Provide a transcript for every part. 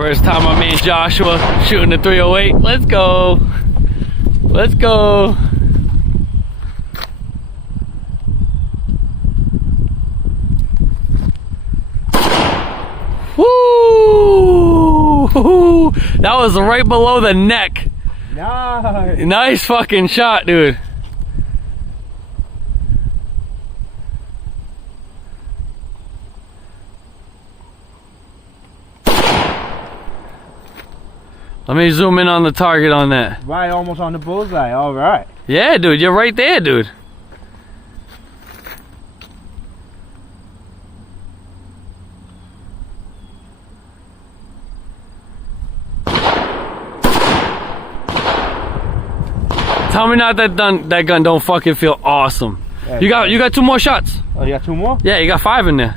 First time I made Joshua shooting the 308. Let's go. Let's go. Woo! That was right below the neck. Nice. Nice fucking shot, dude. Let me zoom in on the target on that. Right, almost on the bullseye. All right. Yeah, dude, you're right there, dude. Tell me not that gun don't fucking feel awesome. Yeah, you got 2 more shots. Oh, you got 2 more? Yeah, you got 5 in there.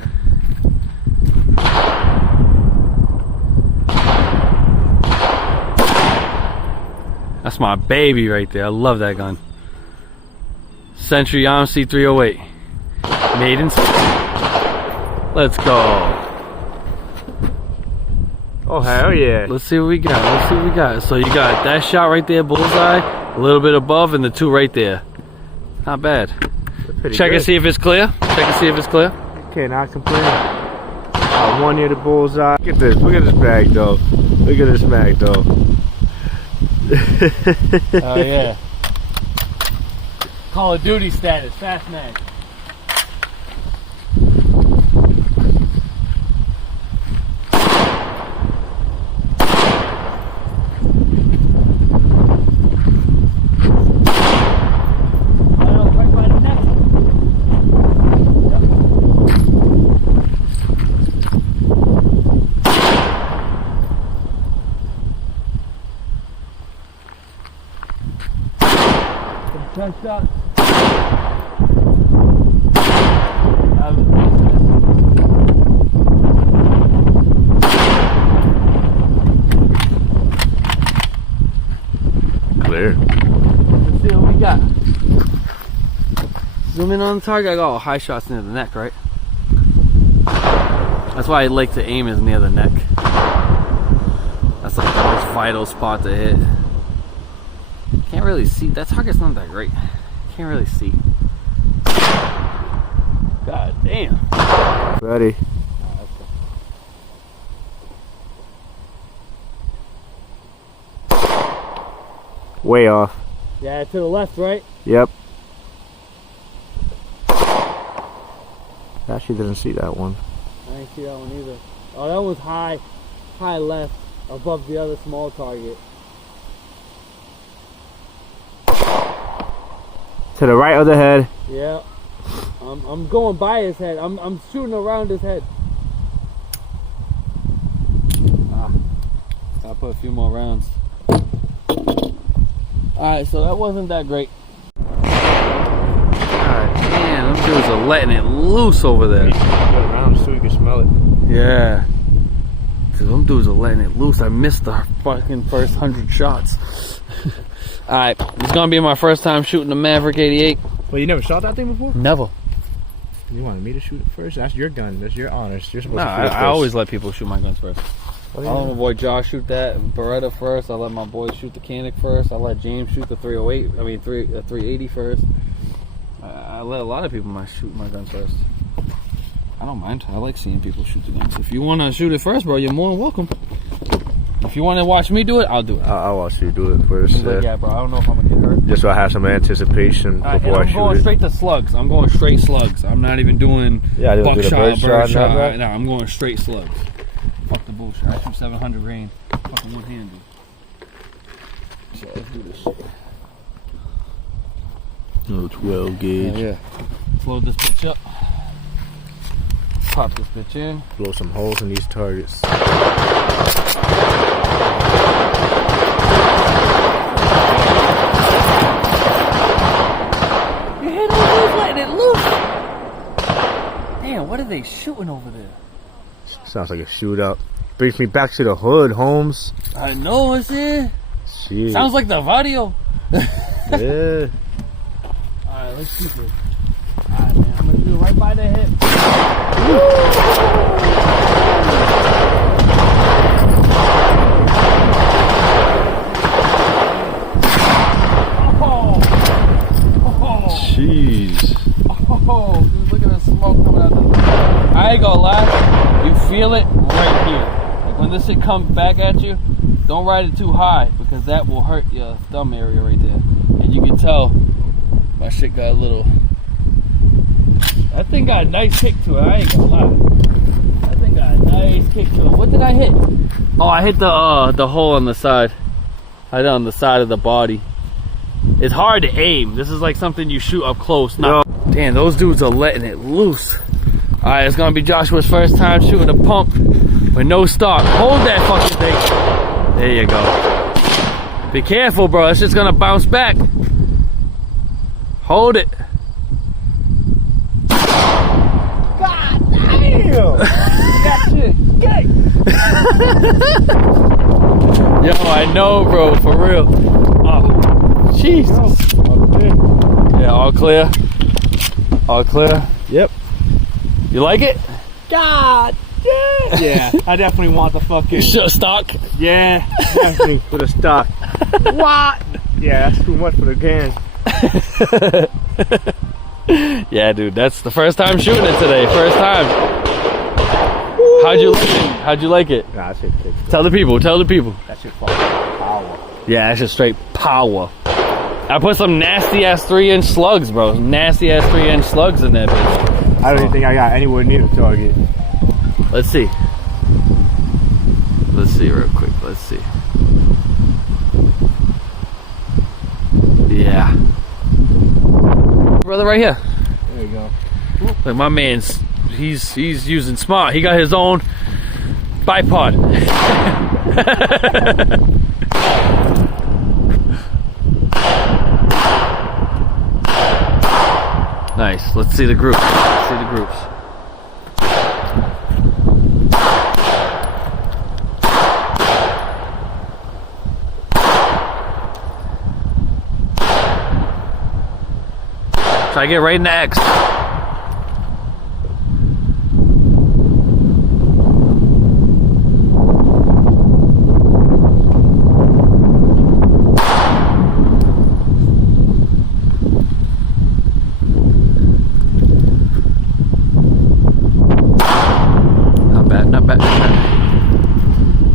That's my baby right there. I love that gun. Century IMC 308. Made in. Let's go. Oh, hell yeah. Let's see what we got. Let's see what we got. So you got that shot right there, bullseye, a little bit above, and the 2 right there. Not bad. Check and see if it's clear. Check and see if it's clear. Cannot complain. 1 near the bullseye. Look at this. Look at this mag, though. Look at this mag, though. Oh yeah. Call of Duty status, fast mag. Shot. Clear. Let's see what we got. Zoom in on the target. I got all high shots near the neck, right? That's why I like to aim is near the neck. That's like the most vital spot to hit. Can't really see. That target's not that great. Can't really see. God damn. Ready. Way off. Yeah, to the left, right? Yep. Actually didn't see that one. I didn't see that one either. Oh, that was high left, above the other small target. To the right of the head. Yeah. I'm going by his head. I'm shooting around his head. Gotta put a few more rounds. Alright, so that wasn't that great. God damn, them dudes are letting it loose over there. Put it around so you can smell it. Yeah. Cause them dudes are letting it loose. I missed the fucking first 100 shots. Alright, it's gonna be my first time shooting the Maverick 88. Well, you never shot that thing before? Never. You wanted me to shoot it first? That's your gun. That's your honors. You're supposed to shoot it first. I always let people shoot my guns first. I let my boy Josh shoot that Beretta first. I let my boy shoot the Canic first. I let James shoot the 308. I mean 380 first. I let a lot of people shoot my guns first. I don't mind. I like seeing people shoot the guns. If you want to shoot it first, bro, you're more than welcome. If you want to watch me do it, I'll do it. I'll watch you do it first. Yeah, bro. I don't know if I'm gonna get hurt. Just so I have some anticipation before I shoot it. I'm going straight to slugs. I'm going straight slugs. I'm not even doing buckshot, birdshot. No, I'm going straight slugs. Fuck the bullshit. I shoot 700 grain, fucking one-handed. So let's do this shit. Oh, 12 gauge. Yeah. Let's load this bitch up. Pop this bitch in. Blow some holes in these targets. You hit it loose, letting it loose. Damn, what are they shooting over there? Sounds like a shootout. Brings me back to the hood, Holmes. I know, it's it. Shit. Sounds like the video. Yeah. Alright, let's keep it. Alright, man. I'm gonna do it right by the hip. Woo! feel it right here. Like when this shit comes back at you, don't ride it too high because that will hurt your thumb area right there. And you can tell my shit got a little. That thing got a nice kick to it. I ain't gonna lie. That thing got a nice kick to it. What did I hit? Oh, I hit the hole on the side. I hit on the side of the body. It's hard to aim. This is like something you shoot up close. Not. Damn, those dudes are letting it loose. All right, it's gonna be Joshua's first time shooting a pump with no stock. Hold that fucking thing. There you go. Be careful, bro. It's just gonna bounce back. Hold it. God damn! That shit, gay. Yo, I know, bro, for real. Oh, Jesus. Yeah, all clear. All clear. Yep. You like it? God damn. Yeah, I definitely want the fucking stock. Yeah, definitely for the stock. What? Yeah, that's too much for the can. Yeah, dude, that's the first time shooting it today. First time. Woo. How'd you like it? How'd you like it? Nah, that shit kicks. Tell the people. Tell the people. That shit fucking power. Yeah, that's just straight power. I put some nasty ass 3-inch slugs, bro. Nasty ass 3-inch slugs in that bitch. I don't even think I got anywhere near the target. Let's see. Let's see real quick. Let's see. Yeah. Brother right here. There you go. Like my man's he's using smart. He got his own bipod. Nice. Let's see the group. Let's see the groups. Try to get right in the X.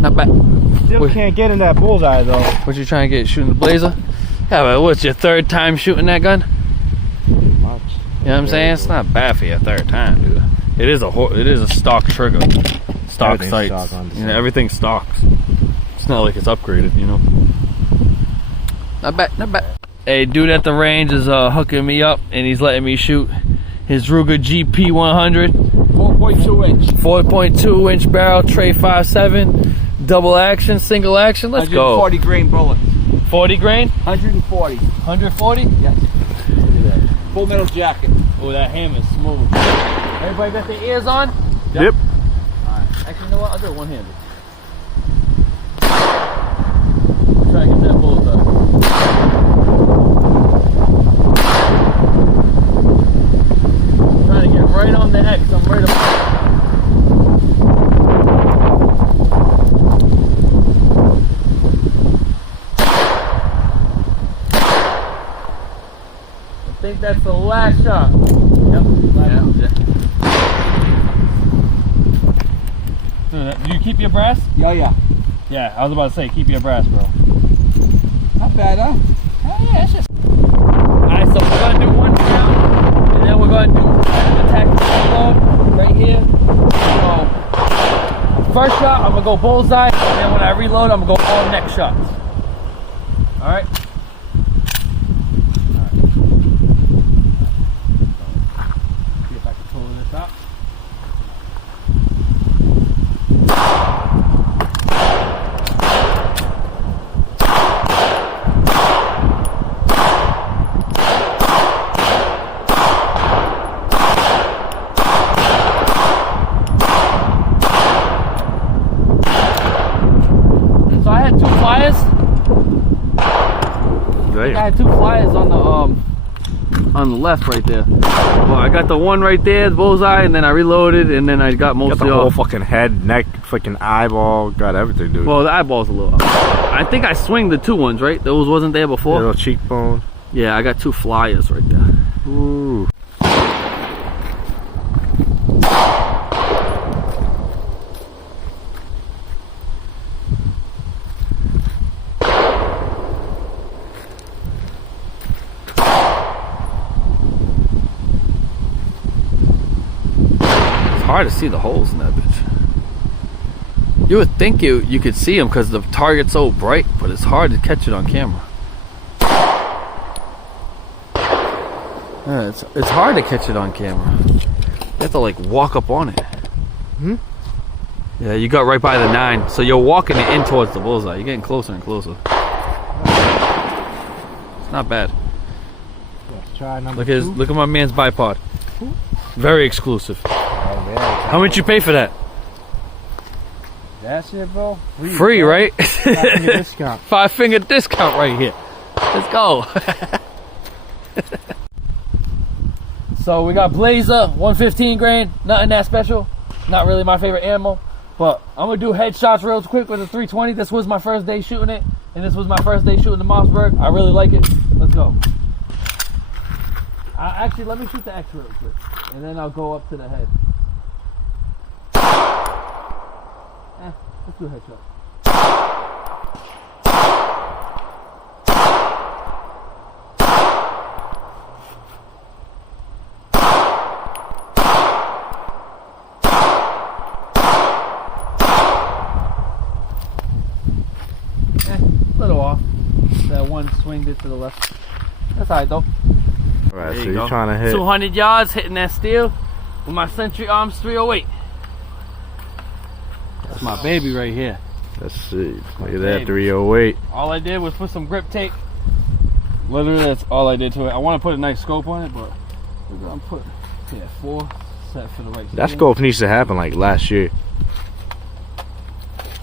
Not bad. Still can't get in that bullseye though. What you trying to get? Shooting the blazer? Yeah, but what's your third time shooting that gun? Much. You know what I'm saying? It's not bad for your third time, dude. It is a stock trigger, stock sights. You know, everything stocks. It's not like it's upgraded, you know. Not bad, not bad. Hey, dude at the range is hooking me up, and he's letting me shoot his Ruger GP 100. 4.2 inch. 4.2 inch barrel, tray 5.7, double action, single action. Let's go. 140 grain bullets. 40 grain? 140. 140? Yes. Look at that. Full metal jacket. Oh, that hammer's smooth. Everybody got their ears on? Yep. Alright. Actually, you know what? I'll do it one-handed. Try to get that bullseye. Trying to get right on the X. I'm right up. I think that's the last shot. Yep. Yeah. Do you keep your brass? Yeah. Yeah, I was about to say, keep your brass, bro. Not bad, huh? Oh, yeah, it's just. Alright, so we're gonna do one round, and then we're gonna do the tactical reload right here. So, first shot, I'm gonna go bullseye, and then when I reload, I'm gonna go all neck shots. Alright? See if I can pull this up. I had two flyers on the left right there. Well, I got the one right there, the bullseye, and then I reloaded, and then I got most Got the whole fucking head, neck, fucking eyeball, got everything, dude. Well, the eyeball's a little up. I think I swing the two ones, right? Those wasn't there before? Little cheekbone. Yeah, I got two flyers right there. Ooh. hard to see the holes in that bitch. You would think you could see them because the target's so bright, but it's hard to catch it on camera. Yeah, it's hard to catch it on camera. You have to like walk up on it. Hmm? Yeah, you got right by the 9, so you're walking it in towards the bullseye. You're getting closer and closer. It's not bad. Let's try number Look at 2. look at my man's bipod. Very exclusive. Oh, yeah. How much you pay for that? That's it, bro. Free, bro. right? 5-finger discount. 5-finger discount right here. Let's go. So we got Blazer, 115 grain, nothing that special. Not really my favorite ammo, but I'm gonna do headshots real quick with a 320. This was my first day shooting it, and this was my first day shooting the Mossberg. I really like it. Let's go. Actually, let me shoot the X real quick, and then I'll go up to the head. Let's do a headshot. Little off. That one swinged it to the left. That's alright though. Alright, There so you you're go. trying to hit 200 yards hitting that steel with my Century Arms 308. That's my baby right here. Let's see. Look at Baby. that 308. All I did was put some grip tape. Literally, that's all I did to it. I want to put a nice scope on it, but we're gonna put 4 set for the right. That steel. scope needs to happen like last year.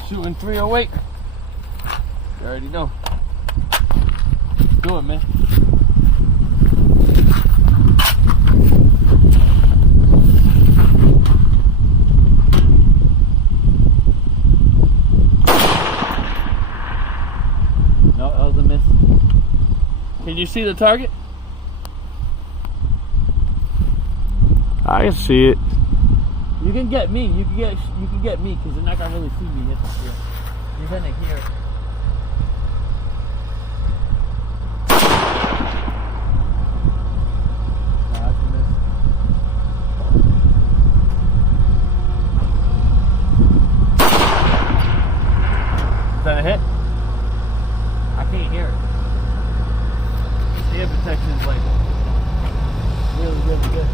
Shooting 308. You already know. Do it, man. No, that was a miss. Can you see the target? I can see it. You can get me. You can get me because they're not gonna really see me hit the steel. You're gonna hear it. Is that a hit? I can't hear it. The ear protection is like really, really good.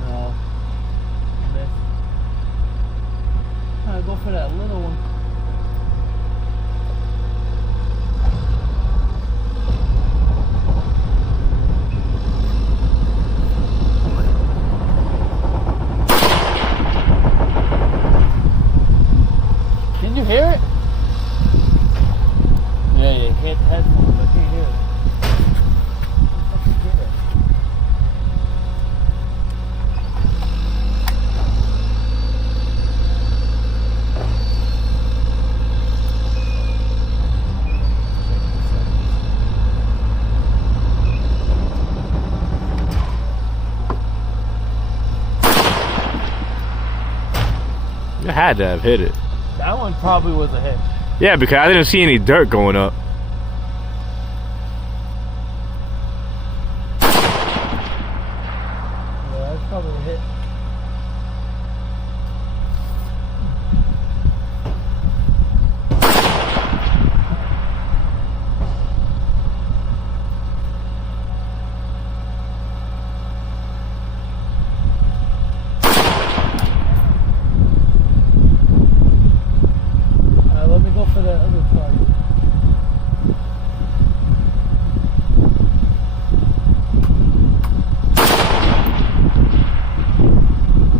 No. Miss. I'll go for that little one. Can you hear it? Yeah, you hit headphones. I can't hear it. I can hear it. You had to have hit it. That one probably was a hit. Yeah, because I didn't see any dirt going up. Yeah, that's probably a hit. Let me go for that other target.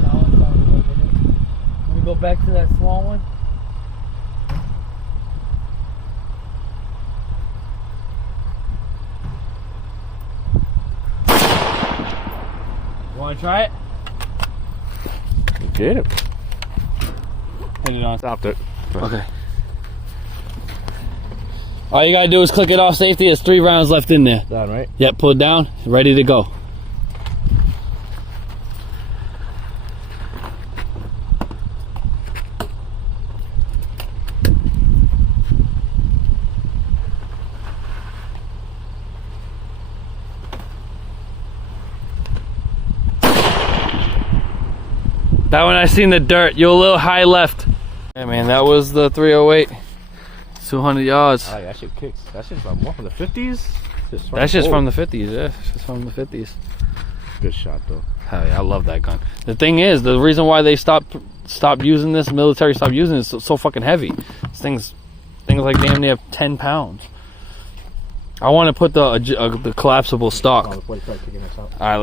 That one sounded like a hit. Let me go back to that small one. You want to try it? Get it. Hit it on. Stopped it. Okay. All you gotta do is click it off safety. There's 3 rounds left in there. Done, right? Yep, pull it down, ready to go. That one I seen the dirt. You're a little high left. Yeah, man, that was the 308. 200 yards. Oh, that shit kicks. That shit's like more from the 50s? That's just from the 50s, yeah. It's just from the 50s. Good shot, though. Hell yeah, I love that gun. The thing is, the reason why they stopped using this, military stopped using it, is so fucking heavy. This thing's like damn near 10 pounds. I want to put the collapsible stock. All right.